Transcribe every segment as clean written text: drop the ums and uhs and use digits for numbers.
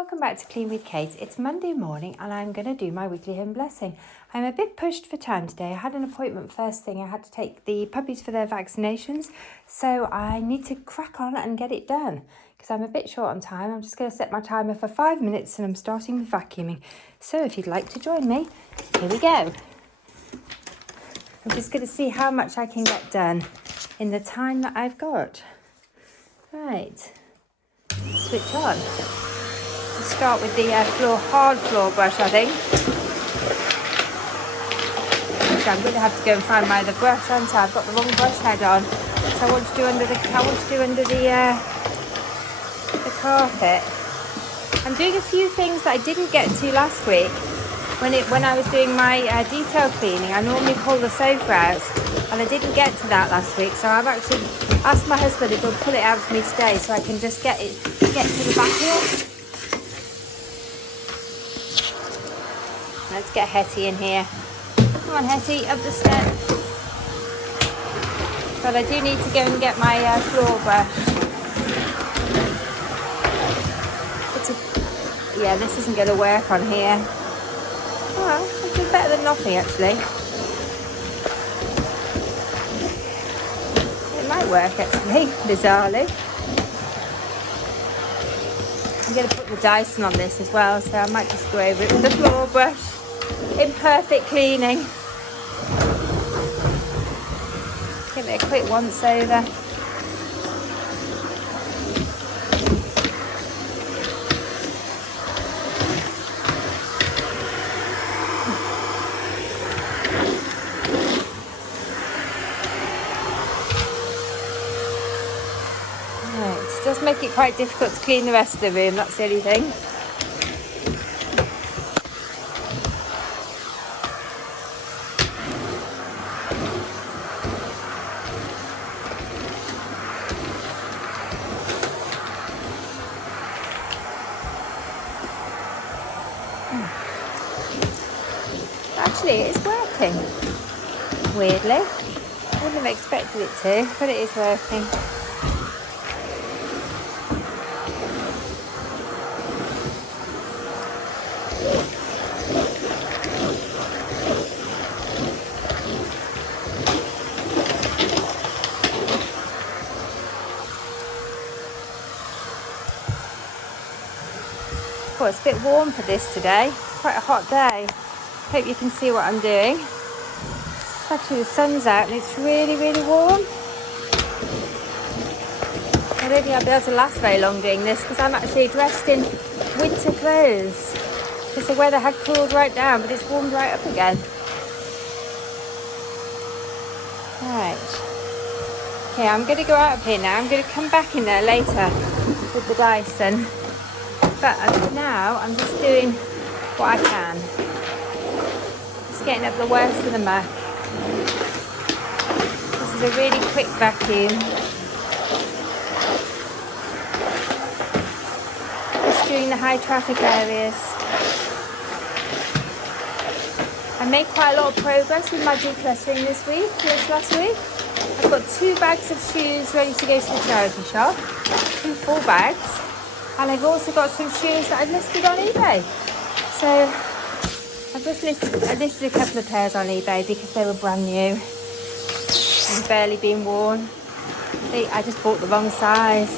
Welcome back to Clean with Kate. It's Monday morning and I'm going to do my weekly home blessing. I'm a bit pushed for time today. I had an appointment first thing. I had to take the puppies for their vaccinations, so I need to crack on and get it done because I'm a bit short on time. I'm just going to set my timer for 5 minutes and I'm starting with vacuuming. So if you'd like to join me, here we go. I'm just going to see how much I can get done in the time that I've got. Right, switch on. Let's start with the hard floor brush, I think. Actually, I'm going to have to go and find my other brush, aren't I? I've got the wrong brush head on. So I want to do under the carpet. I'm doing a few things that I didn't get to last week. When I was doing my detail cleaning, I normally pull the sofa out, and I didn't get to that last week. So I've actually asked my husband if he'll pull it out for me today, so I can just get to the back here. Let's get Hetty in here. Come on, Hetty, up the steps. But I do need to go and get my floor brush. Yeah, this isn't going to work on here. Well, it's better than nothing, actually. It might work, actually, bizarrely. I'm going to put the Dyson on this as well, so I might just go over it with the floor brush. Imperfect cleaning. Give it a quick once over. Right, it does make it quite difficult to clean the rest of the room, that's the only thing. Actually, it's working, weirdly. I wouldn't have expected it to, but it is working. Well, it's a bit warm for this today. It's quite a hot day. Hope you can see what I'm doing. Actually, the sun's out and it's really, really warm. I don't think I'll be able to last very long doing this because I'm actually dressed in winter clothes because the weather had cooled right down, but it's warmed right up again. Right. Okay, I'm going to go out of here now. I'm going to come back in there later with the Dyson. But for now, I'm just doing what I can. Just getting up the worst of the muck. This is a really quick vacuum. Just doing the high traffic areas. I made quite a lot of progress with my decluttering this last week. I've got 2 bags of shoes ready to go to the charity shop. 2 full bags. And I've also got some shoes that I've listed on eBay. So I've just listed a couple of pairs on eBay because they were brand new and barely been worn. I just bought the wrong size.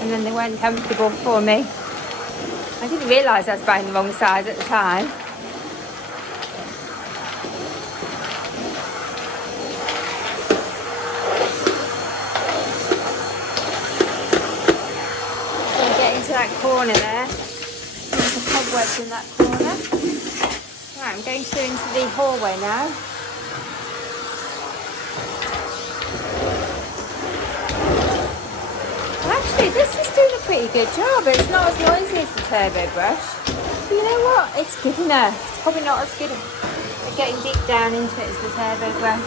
And then they weren't comfortable for me. I didn't realise I was buying the wrong size at the time. That corner there. There's the cobwebs in that corner. Right, I'm going through into the hallway now. Well, actually, this is doing a pretty good job. It's not as noisy as the turbo brush. But you know what? It's good enough. It's probably not as good at getting deep down into it as the turbo brush.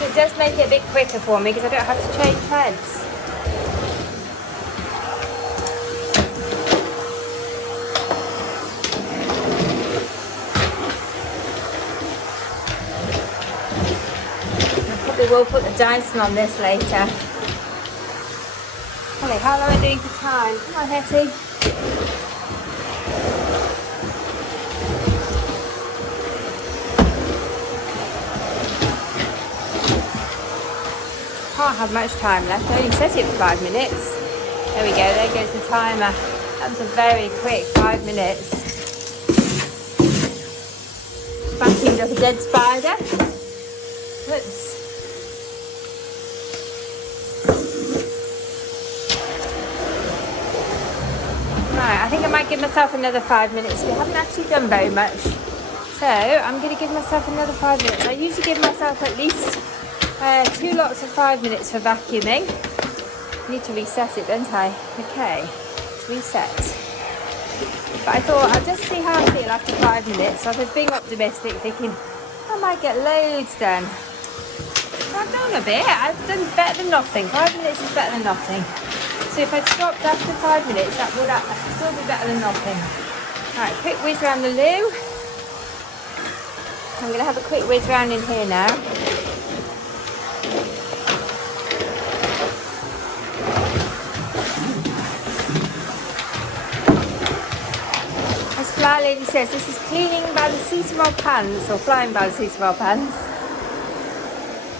It does make it a bit quicker for me because I don't have to change heads. We'll put the Dyson on this later. Holly, how am I doing for time? Come on, Hetty. Can't have much time left. I only set it for 5 minutes. There we go, there goes the timer. That was a very quick 5 minutes. Vacuumed up a dead spider. Whoops. Right, I think I might give myself another 5 minutes. We haven't actually done very much. So I'm going to give myself another 5 minutes. I usually give myself at least 2 lots of 5 minutes for vacuuming. I need to reset it, don't I? Okay, reset. But I thought I'll just see how I feel after 5 minutes. So I was being optimistic, thinking I might get loads done. So I've done a bit. I've done better than nothing. 5 minutes is better than nothing. So if I stopped after 5 minutes, that would still be better than nothing. Right, quick whiz around the loo. I'm going to have a quick whiz round in here now. As Flylady says, this is cleaning by the seat of our pants, or flying by the seat of our pants.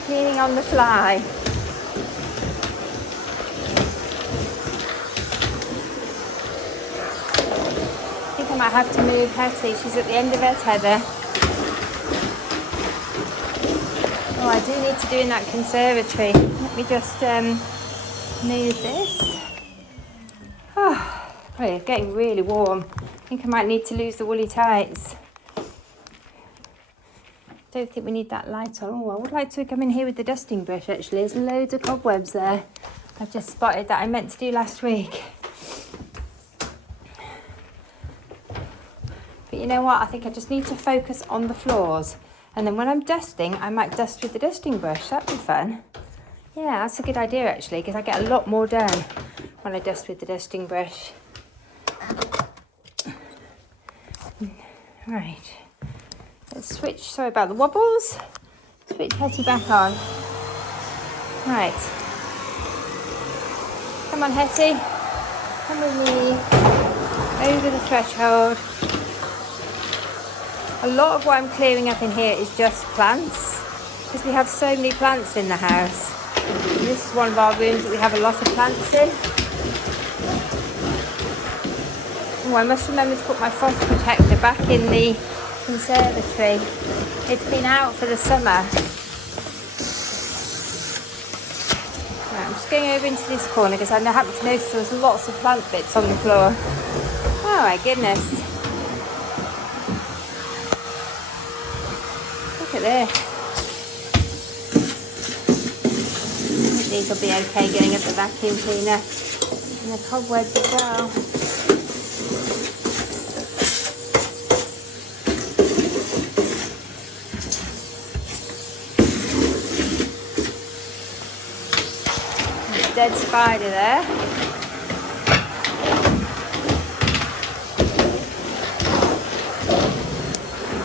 Cleaning on the fly. I think I might have to move Hetty. She's at the end of her tether. Oh, I do need to do in that conservatory. Let me just move this. Oh, it's getting really warm. I think I might need to lose the woolly tights. Don't think we need that light on. Oh, I would like to come in here with the dusting brush actually. There's loads of cobwebs there. I've just spotted that I meant to do last week. But you know what? I think I just need to focus on the floors. And then when I'm dusting, I might dust with the dusting brush. That'd be fun. Yeah, that's a good idea actually, because I get a lot more done when I dust with the dusting brush. Right. Let's switch, sorry about the wobbles. Switch Hetty back on. Right. Come on, Hetty. Come with me. Over the threshold. A lot of what I'm clearing up in here is just plants, because we have so many plants in the house. And this is one of our rooms that we have a lot of plants in. Oh, I must remember to put my frost protector back in the conservatory. It's been out for the summer. Right, I'm just going over into this corner because I happened to notice there was lots of plant bits on the floor. Oh my goodness. Look at this. I think these will be okay getting up the vacuum cleaner. And the cobwebs as well. Dead spider there.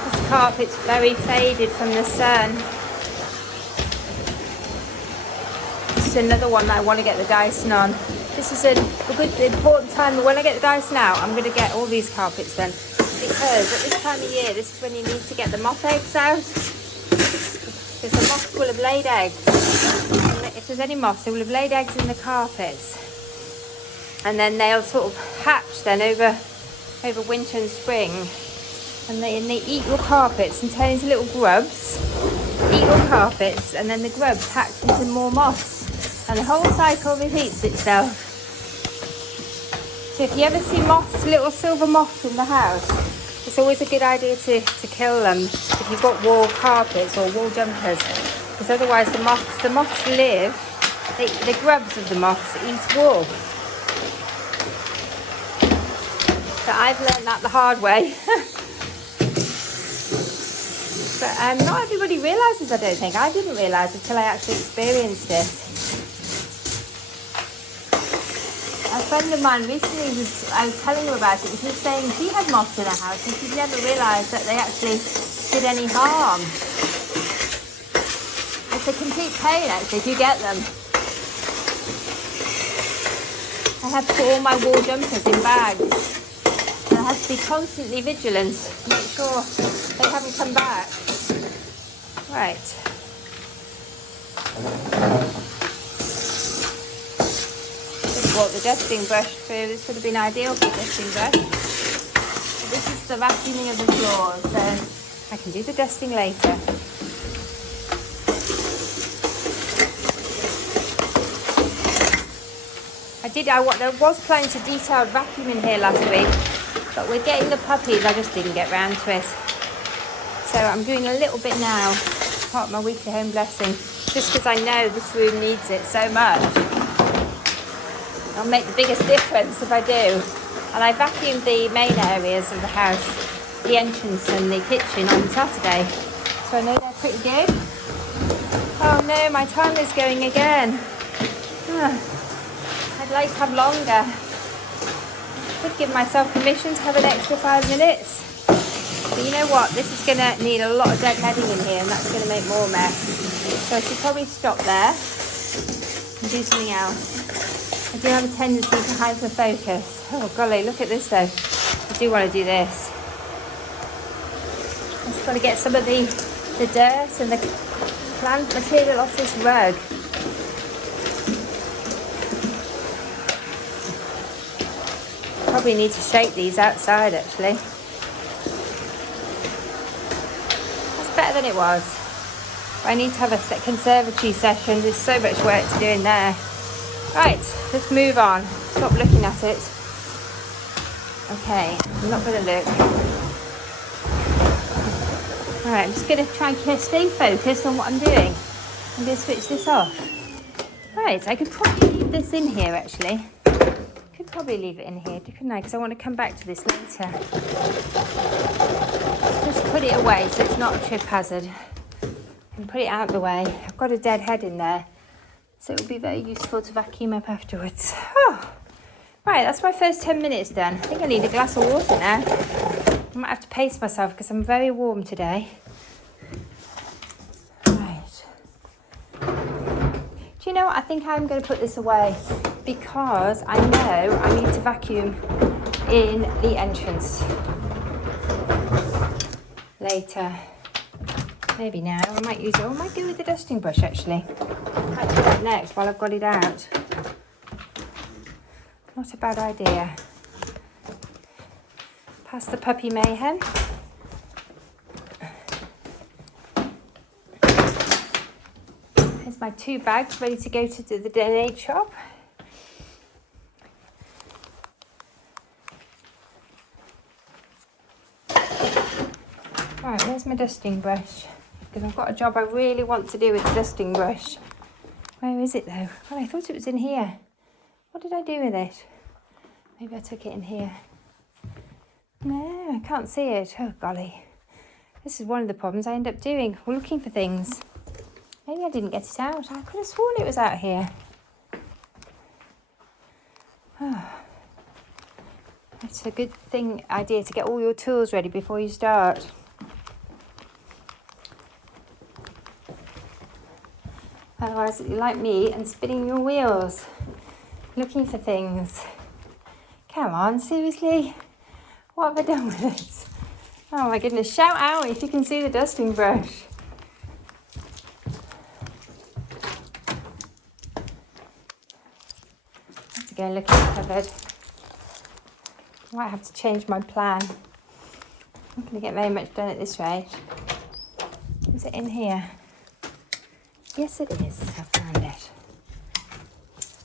This carpet's very faded from the sun. This is another one that I want to get the Dyson on. This is a good, important time, but when I get the Dyson out, I'm going to get all these carpets done. Because at this time of year, this is when you need to get the moth eggs out. Because the moths will have laid eggs. If there's any moths, they will have laid eggs in the carpets, and then they'll sort of hatch then over winter and spring, and they eat your carpets and turn into little grubs, eat your carpets, and then the grubs hatch into more moths, and the whole cycle repeats itself. So if you ever see moths, little silver moths in the house, it's always a good idea to kill them if you've got wool carpets or wool jumpers. Because otherwise the moths live, the grubs of the moths eat wool. So I've learned that the hard way. But not everybody realises, I don't think. I didn't realise until I actually experienced it. A friend of mine recently, I was telling her about it, and she was saying she had moths in her house and she'd never realised that they actually did any harm. It's a complete pain actually if you get them. have put all my wool jumpers in bags. And I have to be constantly vigilant to make sure they haven't come back. Right. Just brought the dusting brush through. This would have been ideal for a dusting brush. But this is the vacuuming of the floors, so I can do the dusting later. I was planning to detailed vacuum in here last week, but we're getting the puppies, I just didn't get round to it. So I'm doing a little bit now, part of my weekly home blessing, just because I know this room needs it so much. It'll make the biggest difference if I do. And I vacuumed the main areas of the house, the entrance and the kitchen on Saturday, so I know they're pretty good. Oh no, my timer's going again. I'd like to have longer. Could give myself permission to have an extra 5 minutes. But you know what? This is going to need a lot of deadheading in here, and that's going to make more mess. So I should probably stop there and do something else. I do have a tendency to hyper-focus. Oh golly, look at this though. I do want to do this. I've just got to get some of the dirt and the plant material off this rug. Probably need to shake these outside actually. That's better than it was. I need to have a conservatory session. There's so much work to do in there. Right, let's move on. Stop looking at it. Okay, I'm not going to look. Alright, I'm just going to try and stay focused on what I'm doing. I'm going to switch this off. Right, I could probably leave this in here actually. Could probably leave it in here, couldn't I? Because I want to come back to this later. Just put it away so it's not a trip hazard. And put it out of the way. I've got a dead head in there, so it will be very useful to vacuum up afterwards. Oh. Right, that's my first 10 minutes done. I think I need a glass of water now. I might have to pace myself because I'm very warm today. Right. Do you know what? I think I'm going to put this away because I know I need to vacuum in the entrance later. Maybe now. I might use it. I might go with the dusting brush actually. I might do that next while I've got it out. Not a bad idea. Past the puppy mayhem. Here's my 2 bags ready to go to the donate shop. Right, where's my dusting brush? Because I've got a job I really want to do with the dusting brush. Where is it though? Oh, I thought it was in here. What did I do with it? Maybe I took it in here. No, I can't see it. Oh golly. This is one of the problems I end up doing. We're looking for things. Maybe I didn't get it out. I could have sworn it was out here. Oh. It's a good idea to get all your tools ready before you start. Otherwise, you're like me and spinning your wheels, looking for things. Come on, seriously? What have I done with it? Oh my goodness, shout out if you can see the dusting brush. I have to go and look in the cupboard. I might have to change my plan. I'm not going to get very much done at this rate. Is it in here? Yes, it is. I found it.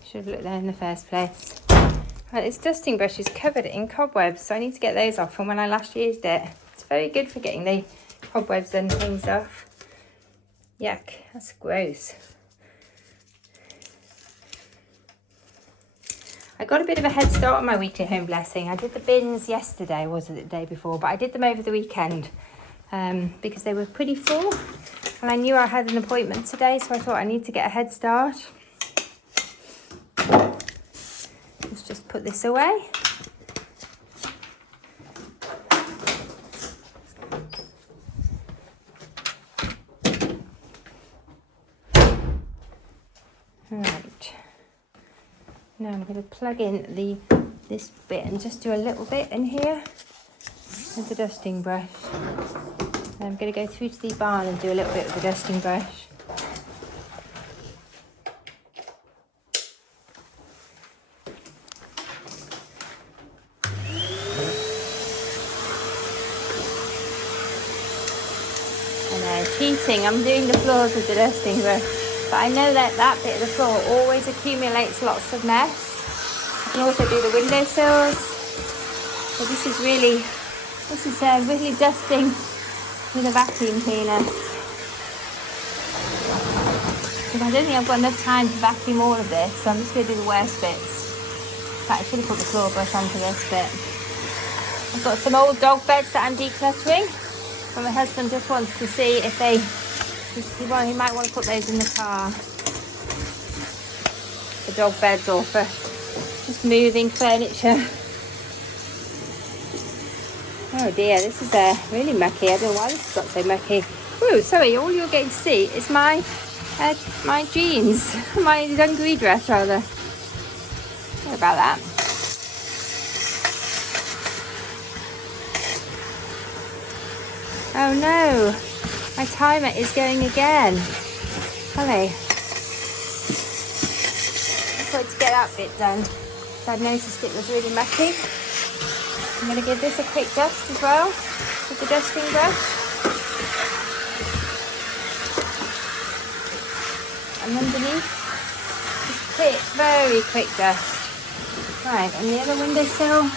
Should have looked there in the first place. Right, this dusting brush is covered in cobwebs, so I need to get those off from when I last used it. It's very good for getting the cobwebs and things off. Yuck, that's gross. I got a bit of a head start on my weekly home blessing. I did the bins yesterday, was it the day before, but I did them over the weekend because they were pretty full. And I knew I had an appointment today, so I thought I need to get a head start. Let's just put this away. Right. Now I'm going to plug in this bit and just do a little bit in here with the dusting brush. And I'm going to go through to the barn and do a little bit with the dusting brush. I know, cheating, I'm doing the floors with the dusting brush. But I know that that bit of the floor always accumulates lots of mess. I can also do the windowsills. So this is really dusting with a vacuum cleaner. Because I don't think I've got enough time to vacuum all of this, so I'm just going to do the worst bits. In fact, I should have put the floor brush on for this bit. I've got some old dog beds that I'm decluttering. But my husband just wants to see if he might want to put those in the car. The dog beds, or for just moving furniture. Oh dear, this is really mucky. I don't know why this has got so mucky. Oh, sorry, all you're getting to see is my jeans, my dungaree dress rather. Sorry about that. Oh no, my timer is going again. Holly, I thought to get that bit done. So I've noticed it was really mucky. I'm going to give this a quick dust as well with the dusting brush. And underneath, just quick, very quick dust. Right, and the other windowsill.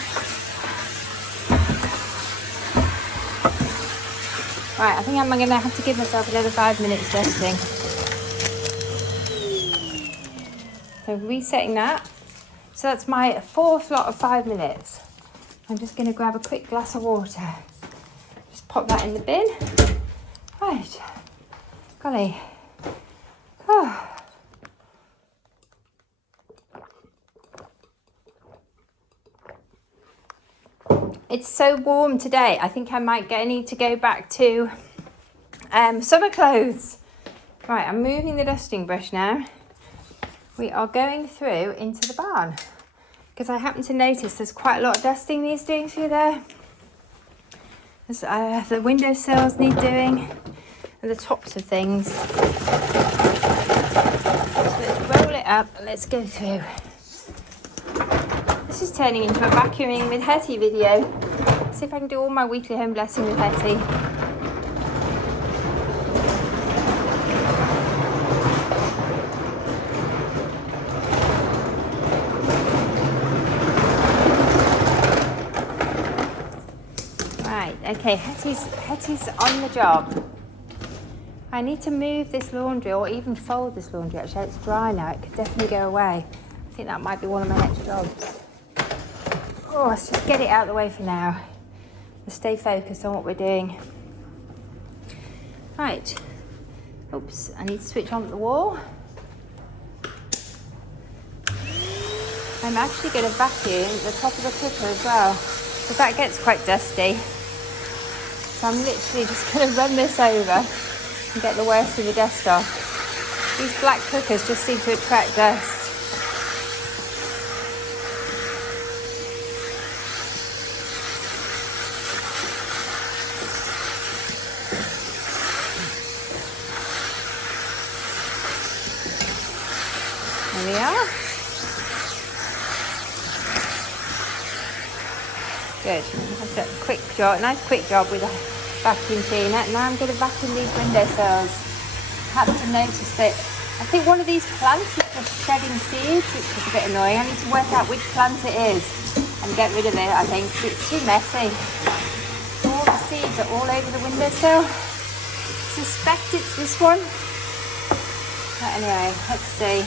Right, I think I'm going to have to give myself another 5 minutes dusting. So resetting that. So that's my 4th lot of 5 minutes. I'm just going to grab a quick glass of water. Just pop that in the bin. Right. Golly. Oh. It's so warm today. I think I might need to go back to summer clothes. Right, I'm moving the dusting brush now. We are going through into the barn. Because I happen to notice there's quite a lot of dusting needs doing through there. The windowsills need doing, and the tops of things. So let's roll it up and let's go through. This is turning into a vacuuming with Hetty video. See if I can do all my weekly home blessing with Hetty. Okay, Hetty's on the job. I need to move this laundry, or even fold this laundry. Actually, it's dry now. It could definitely go away. I think that might be one of my next jobs. Oh, let's just get it out of the way for now. Let's stay focused on what we're doing. Right. Oops, I need to switch on the wall. I'm actually going to vacuum the top of the cooker as well, because that gets quite dusty. So I'm literally just going to run this over and get the worst of the dust off. These black cookers just seem to attract dust. There we are. Good. That's a quick job, nice quick job with a vacuum cleaner. Now I'm going to vacuum these windowsills. I happen to notice that I think one of these plants is just shedding seeds, which is a bit annoying. I need to work out which plant it is and get rid of it, I think, because it's too messy. So all the seeds are all over the windowsill. I suspect it's this one. But anyway, let's see.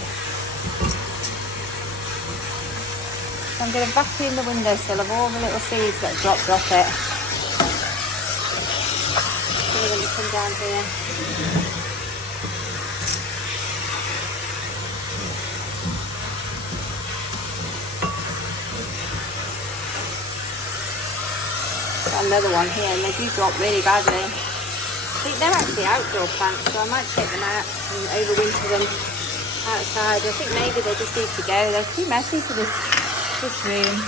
So I'm going to vacuum the windowsill of all the little seeds that dropped off it. See when you come down here. Got another one here, and they do drop really badly. I think they're actually outdoor plants, so I might take them out and overwinter them. outside. I think maybe they just need to go. They're too messy for this room.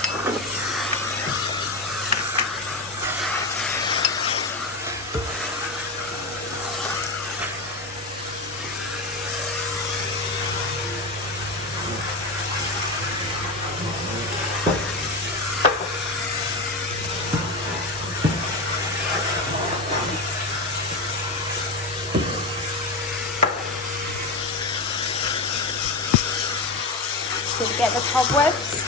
Should we get the cobwebs?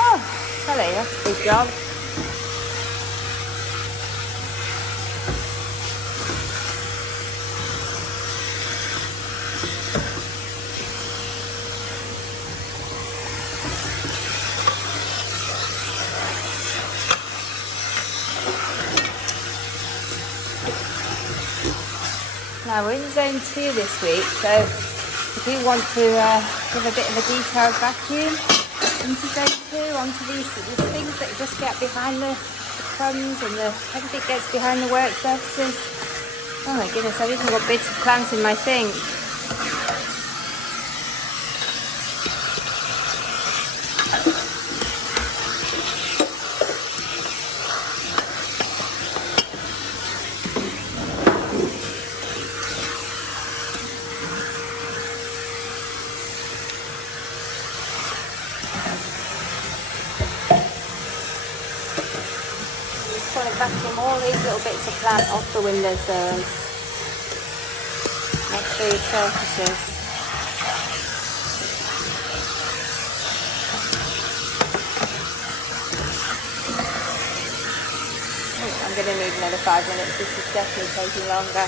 Oh, hello, that's a big job. Now we're in zone 2 this week, so if you want to give a bit of a detailed vacuum into zone 2, onto these things that just get behind the crumbs and everything gets behind the work surfaces. Oh my goodness, I've even got bits of plants in my sink. Vacuum all these little bits of plant off the windowsills, next to the surfaces. Oh, I'm going to need another 5 minutes. This is definitely taking longer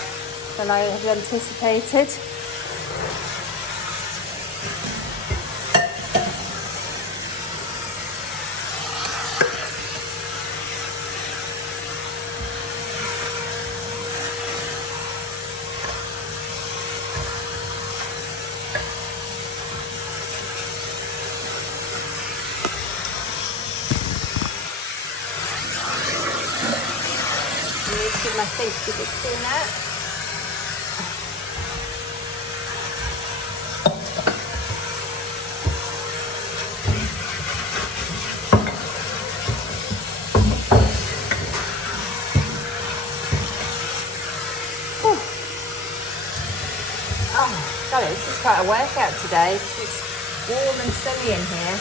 than I had anticipated. Give my safety bit clean out. Oh, golly, this is quite a workout today. It's warm and sunny in here.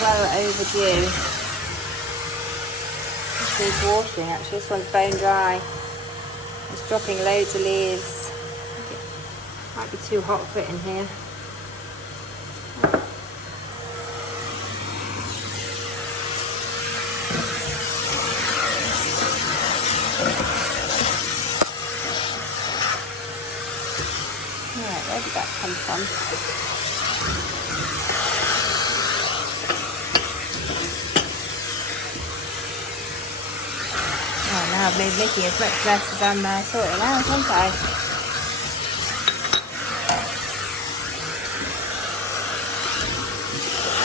Well overdue. This needs watering actually, this one's bone dry. It's dropping loads of leaves. It might be too hot for it in here. Alright, where did that come from? Now I've made Mickey as much mess as I'm sorting out, haven't I?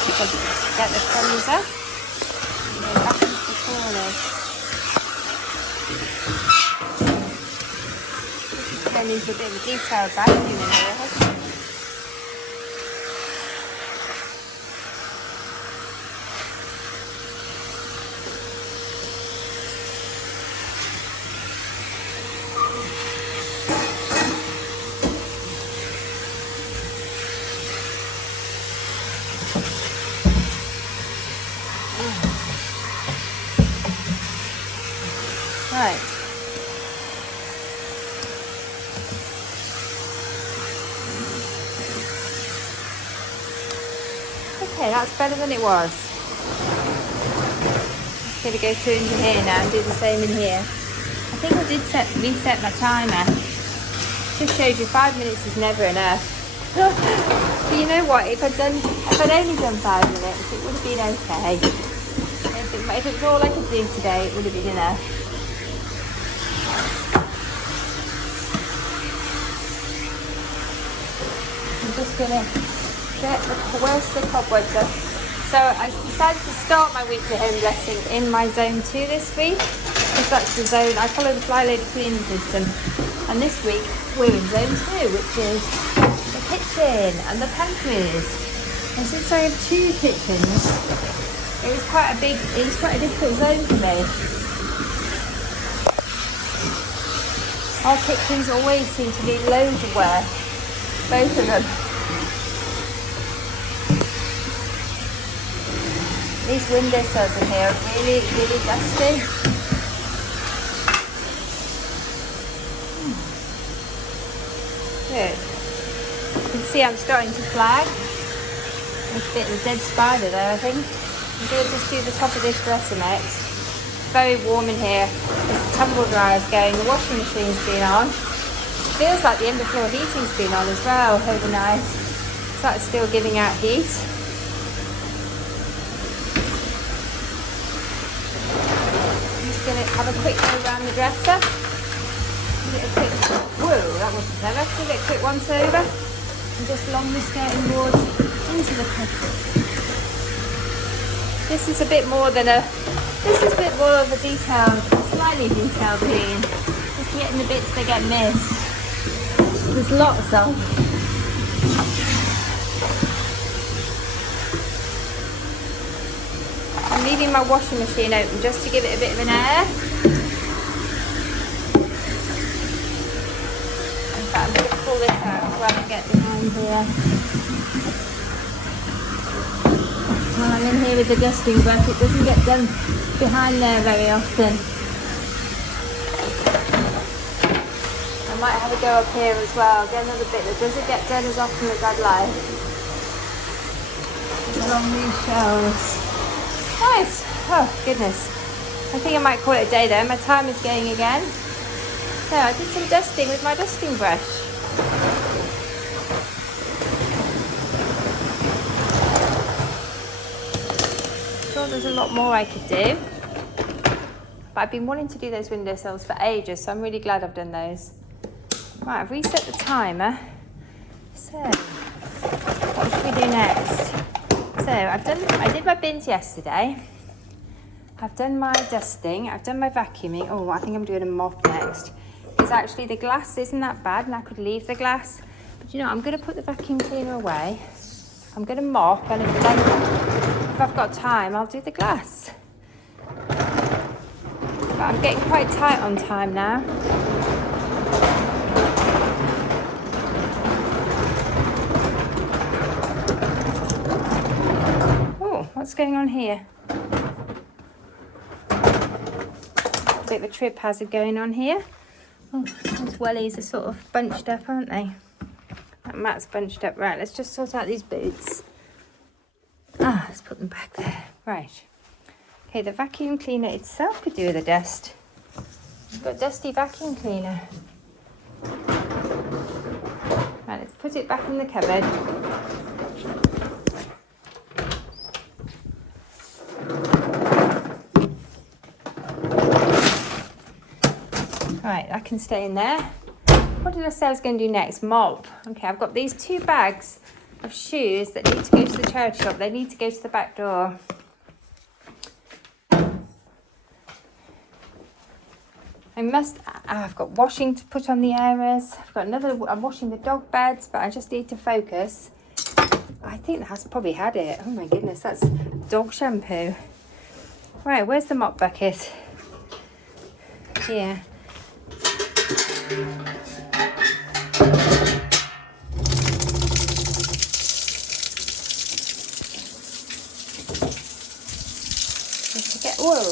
Just get the crumbs up and go back into the corners. Turn into a bit of a detailed vacuum in here, hasn't it? Right. Okay, that's better than it was. I'm going to go through into here now and do the same in here. I think I did reset my timer. Just shows you 5 minutes is never enough. But you know what? If I'd only done 5 minutes, it would have been okay. If it was all I could do today, it would have been enough. I'm just gonna get where's the cobwebs up? So I decided to start my weekly home blessing in my zone 2 this week, because that's the zone I follow the Flylady cleaning system. And this week we're in zone 2, which is the kitchen and the pantries. And since I have 2 kitchens, it was quite a difficult zone for me. Our kitchens always seem to need loads of work, both of them. These windowsills in here are really, really dusty. Good. You can see I'm starting to flag. There's a bit of a dead spider there, I think. I'm going to just do the top of this dresser next. It's very warm in here. There's the tumble dryer's going, the washing machine's been on. It feels like the underfloor heating's been on as well overnight. So that's still giving out heat. Going to have a quick go around the dresser. Whoa, that wasn't clever. Give it a quick once over and just along the skirting board into the cupboard. This is a bit more of a detailed, slightly detailed clean. Just getting the bits that get missed. There's lots of. I'm leaving my washing machine open just to give it a bit of an air. In fact, I'm going to pull this out so I can get behind here. While I'm in here with the dusting brush, it doesn't get done behind there very often. I might have a go up here as well, get another bit that doesn't get done as often as I'd like. Along these shelves. Nice. Oh, goodness. I think I might call it a day though. My time is going again. So I did some dusting with my dusting brush. I'm sure there's a lot more I could do. But I've been wanting to do those windowsills for ages, so I'm really glad I've done those. Right, I've reset the timer. So, what should we do next? So I did my bins yesterday. I've done my dusting. I've done my vacuuming. Oh, I think I'm doing a mop next. Because actually the glass isn't that bad and I could leave the glass. But you know, I'm going to put the vacuum cleaner away. I'm going to mop, and if I've got time, I'll do the glass. But I'm getting quite tight on time now. What's going on here? A bit of a trip hazard going on here. Oh, those wellies are sort of bunched up, aren't they? That mat's bunched up. Right, let's just sort out these boots. Let's put them back there. Right. Okay, the vacuum cleaner itself could do with a dust. I've got a dusty vacuum cleaner. Right, let's put it back in the cupboard. Right, that can stay in there. What did I say I was going to do next? Mop. Okay, I've got these 2 bags of shoes that need to go to the charity shop. They need to go to the back door. I've got washing to put on the areas. I'm washing the dog beds, but I just need to focus. I think that's probably had it. Oh my goodness, that's dog shampoo. Right, where's the mop bucket? Here.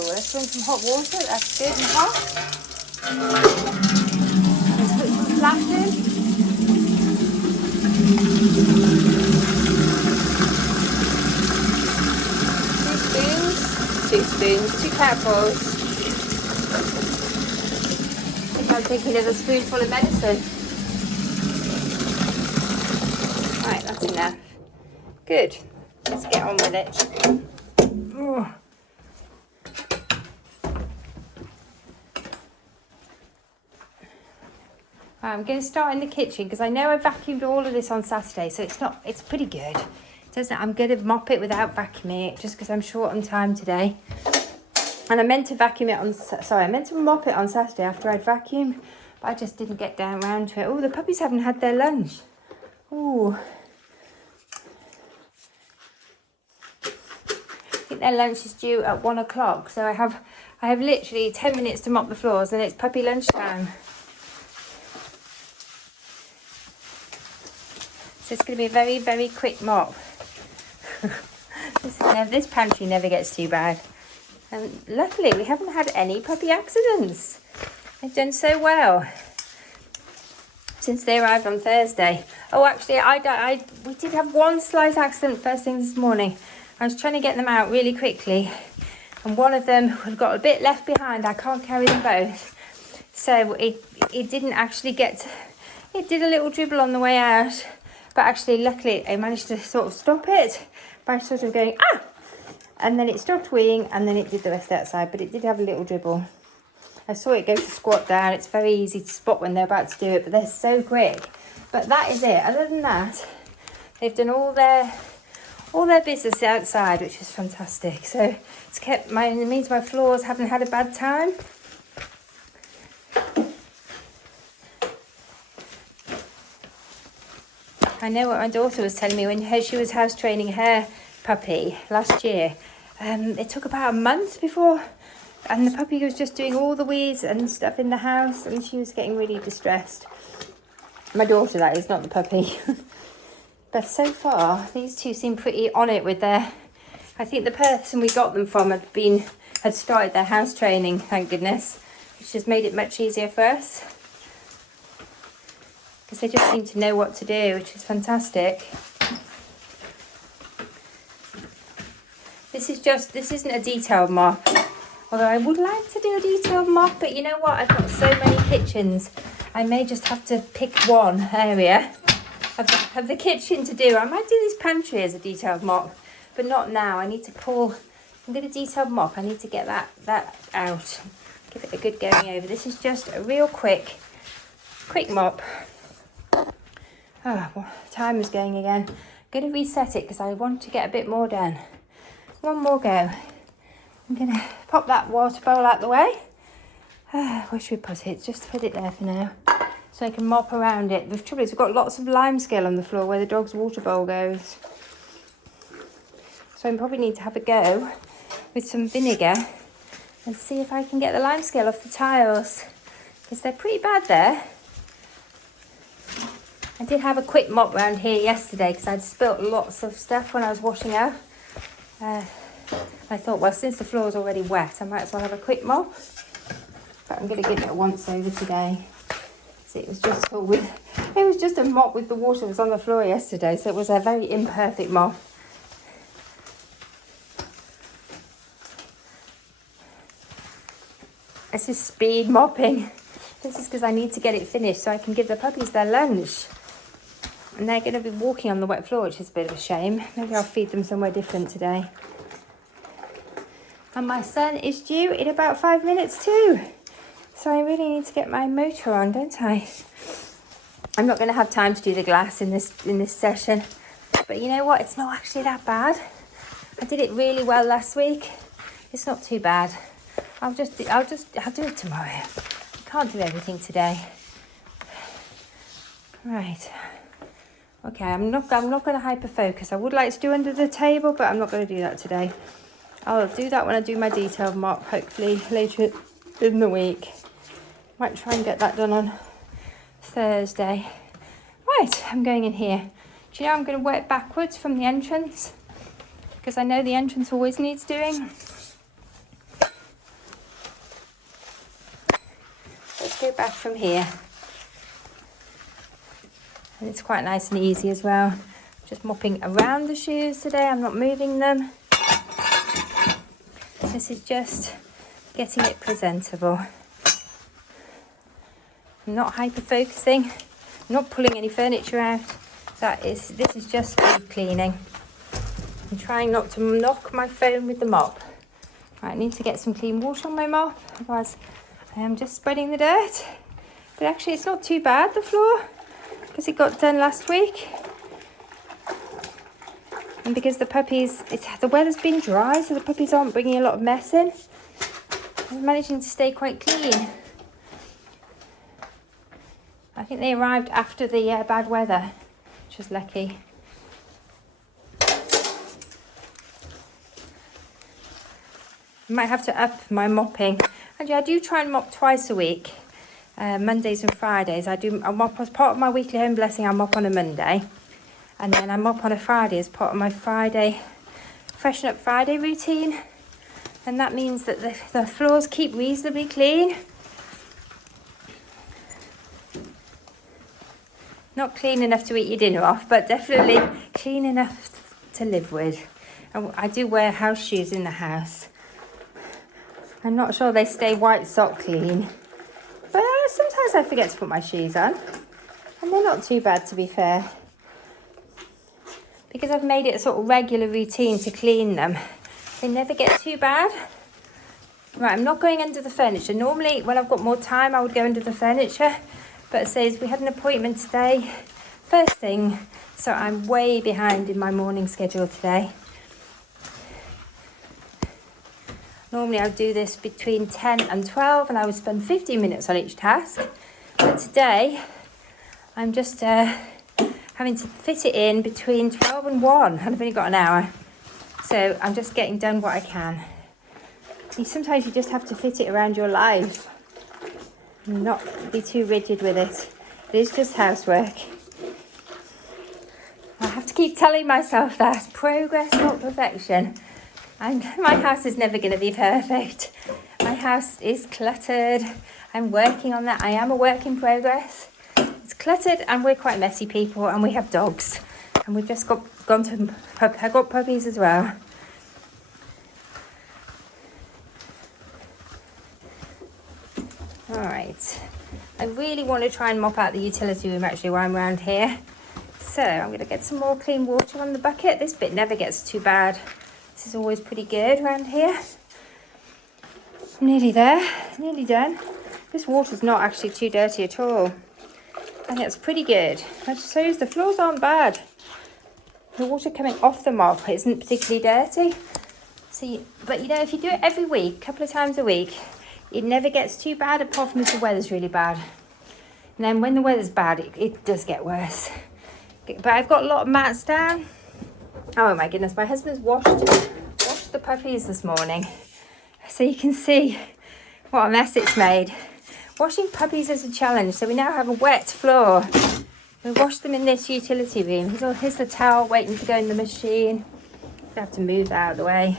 Let's bring some hot water. That's good and hot. Let's put some flash in. 2 spoons, 2 cupfuls. I think I'm thinking of a spoonful of medicine. That's enough. Good. Let's get on with it. Oh. I'm going to start in the kitchen because I know I vacuumed all of this on Saturday, so it's pretty good. I'm going to mop it without vacuuming it just because I'm short on time today. And I meant to I meant to mop it on Saturday after I'd vacuumed, but I just didn't get down around to it. Oh, the puppies haven't had their lunch. Oh. I think their lunch is due at 1 o'clock, so I have literally 10 minutes to mop the floors and it's puppy lunchtime. So it's going to be a very, very quick mop. This pantry never gets too bad. And luckily, we haven't had any puppy accidents. They've done so well since they arrived on Thursday. Oh, actually, we did have one slight accident first thing this morning. I was trying to get them out really quickly, and one of them had got a bit left behind. I can't carry them both. So it didn't actually it did a little dribble on the way out, but actually, luckily, I managed to sort of stop it by sort of going, ah! And then it stopped weeing, and then it did the rest outside, but it did have a little dribble. I saw it go to squat down. It's very easy to spot when they're about to do it, but they're so quick. But that is it. Other than that, they've done all their business outside, which is fantastic. So it means my floors haven't had a bad time. I know what my daughter was telling me when she was house training her puppy last year. It took about a month before, and the puppy was just doing all the weeds and stuff in the house, and she was getting really distressed. My daughter, that is, not the puppy. But so far, these two seem pretty on it with their... I think the person we got them from had started their house training, thank goodness, which has made it much easier for us. Because they just seem to know what to do, which is fantastic. This isn't a detailed mop, although I would like to do a detailed mop, but you know what, I've got so many kitchens, I may just have to pick one area of the kitchen to do. I might do this pantry as a detailed mop, but not now. I'm going to detailed mop, I need to get that out, give it a good going over. This is just a real quick mop. Oh, well, time is going again. I'm going to reset it because I want to get a bit more done. One more go. I'm going to pop that water bowl out the way. Where should we put it? Just put it there for now, so I can mop around it. The trouble is we've got lots of lime scale on the floor where the dog's water bowl goes. So I probably need to have a go with some vinegar and see if I can get the lime scale off the tiles, because they're pretty bad there. I did have a quick mop around here yesterday because I'd spilt lots of stuff when I was washing up. I thought, well, since the floor's already wet, I might as well have a quick mop. But I'm going to give it a once over today. So it was just a mop with the water that was on the floor yesterday, so it was a very imperfect mop. This is speed mopping. This is because I need to get it finished so I can give the puppies their lunch. And they're going to be walking on the wet floor, which is a bit of a shame. Maybe I'll feed them somewhere different today. And my son is due in about 5 minutes too. So I really need to get my motor on, don't I? I'm not going to have time to do the glass in this session. But you know what? It's not actually that bad. I did it really well last week. It's not too bad. I'll do it tomorrow. I can't do everything today. Right. Okay, I'm not going to hyper focus. I would like to do under the table, but I'm not going to do that today. I'll do that when I do my detailed mop, hopefully later in the week. Might try and get that done on Thursday. Right, I'm going in here. Do you know I'm going to work backwards from the entrance? Because I know the entrance always needs doing. Let's go back from here. And it's quite nice and easy as well. Just mopping around the shoes today. I'm not moving them. This is just getting it presentable. I'm not hyper focusing. I'm not pulling any furniture out. This is just deep cleaning. I'm trying not to knock my phone with the mop. Right, I need to get some clean water on my mop, otherwise I am just spreading the dirt. But actually it's not too bad, the floor, because it got done last week. And because the puppies, the weather's been dry, so the puppies aren't bringing a lot of mess in. I'm managing to stay quite clean. I think they arrived after the bad weather, which was lucky. I might have to up my mopping. Actually, I do try and mop twice a week, Mondays and Fridays. I mop as part of my weekly home blessing. I mop on a Monday, and then I mop on a Friday as part of my Freshen Up Friday routine. And that means that the floors keep reasonably clean. Not clean enough to eat your dinner off, but definitely clean enough to live with. And I do wear house shoes in the house. I'm not sure they stay white sock clean, but sometimes I forget to put my shoes on, and they're not too bad, to be fair. Because I've made it a sort of regular routine to clean them, they never get too bad. Right, I'm not going under the furniture. Normally, when I've got more time, I would go under the furniture, but it says we had an appointment today, first thing, so I'm way behind in my morning schedule today. Normally I would do this between 10 and 12 and I would spend 15 minutes on each task. But today I'm just having to fit it in between 12 and 1 and I've only got an hour. So I'm just getting done what I can. Sometimes you just have to fit it around your life and not be too rigid with it. It is just housework. I have to keep telling myself that. Progress, not perfection. And my house is never going to be perfect. My house is cluttered. I'm working on that. I am a work in progress. It's cluttered and we're quite messy people and we have dogs. And we've just I've got puppies as well. All right. I really want to try and mop out the utility room actually while I'm around here. So I'm going to get some more clean water on the bucket. This bit never gets too bad. This is always pretty good around here. I'm nearly there, nearly done. This water's not actually too dirty at all. I think it's pretty good. That shows the floors aren't bad. The water coming off the mop isn't particularly dirty. But you know, if you do it every week, a couple of times a week, it never gets too bad apart from if the weather's really bad. And then when the weather's bad, it does get worse. But I've got a lot of mats down. Oh my goodness, my husband's washed the puppies this morning. So you can see what a mess it's made. Washing puppies is a challenge. So we now have a wet floor. We washed them in this utility room. Here's the towel waiting to go in the machine. I have to move that out of the way.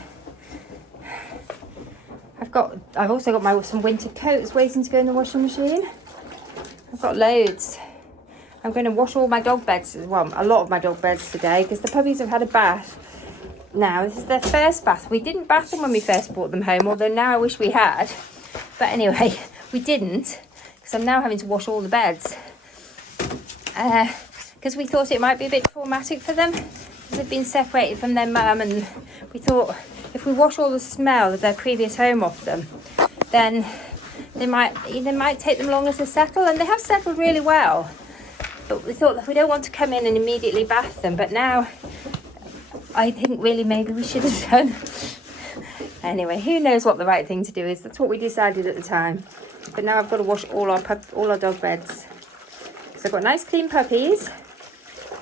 I've also got some winter coats waiting to go in the washing machine. I've got loads. I'm going to wash all my dog beds, well, a lot of my dog beds today because the puppies have had a bath. Now, this is their first bath. We didn't bath them when we first brought them home, although now I wish we had. But anyway, we didn't because I'm now having to wash all the beds. Because we thought it might be a bit traumatic for them because they've been separated from their mum, and we thought if we wash all the smell of their previous home off them, then it might take them longer to settle, and they have settled really well. But we thought that we don't want to come in and immediately bath them. But now I think really maybe we should have done. Anyway, who knows what the right thing to do is. That's what we decided at the time. But now I've got to wash all our dog beds. So I've got nice clean puppies.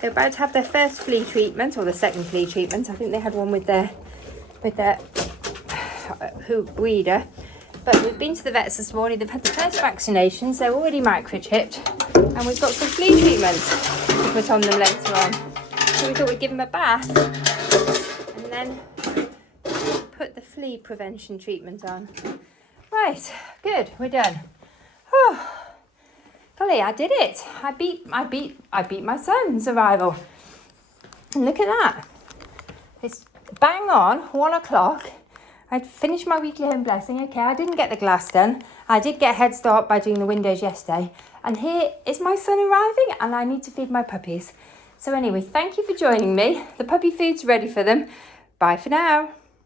They're about to have their first flea treatment, or the second flea treatment. I think they had one with their breeder. But we've been to the vets this morning. They've had the first vaccinations. They're already microchipped. And we've got some flea treatment to put on them later on. So we thought we'd give them a bath and then put the flea prevention treatment on. Right, good, we're done. Oh, golly, I did it. I beat my son in survival. And look at that. It's bang on 1 o'clock. I'd finished my weekly home blessing. Okay, I didn't get the glass done. I did get a head start by doing the windows yesterday. And here is my son arriving and I need to feed my puppies. So anyway, thank you for joining me. The puppy food's ready for them. Bye for now.